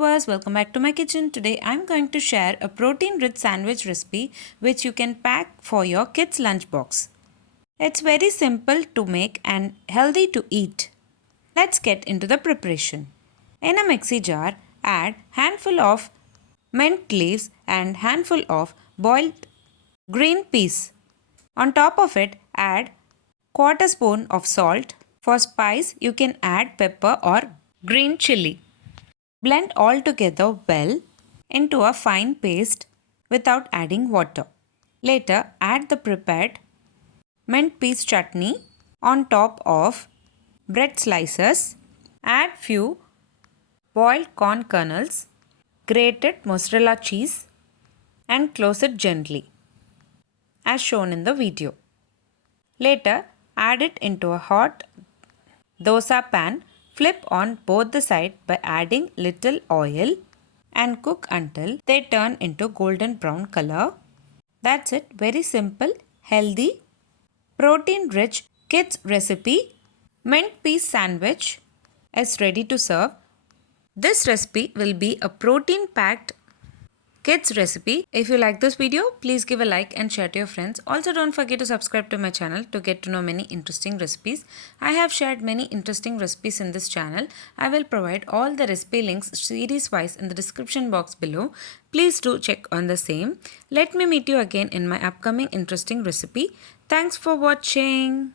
viewers, welcome back to my kitchen. Today I'm going to share a protein-rich sandwich recipe which you can pack for your kids' lunchbox. It's very simple to make and healthy to eat. Let's get into the preparation. In a mixie jar, add handful of mint leaves and handful of boiled green peas. On top of it, add quarter spoon of salt. For spice, you can add pepper or green chili. Blend all together well into a fine paste without adding water. Later, add the prepared mint peas chutney on top of bread slices. Add few boiled corn kernels, grated mozzarella cheese and close it gently as shown in the video. Later, add it into a hot dosa pan. Flip on both the sides by adding little oil and cook until they turn into golden brown color. That's it. Very simple, healthy, protein-rich kids recipe. Mint peas sandwich is ready to serve. This recipe will be a protein-packed kids recipe. If you like this video, please give a like and share to your friends. Also, don't forget to subscribe to my channel to get to know many interesting recipes. I have shared many interesting recipes in this channel. I will provide all the recipe links series wise in the description box below. Please do check on the same. Let me meet you again in my upcoming interesting recipe. Thanks for watching.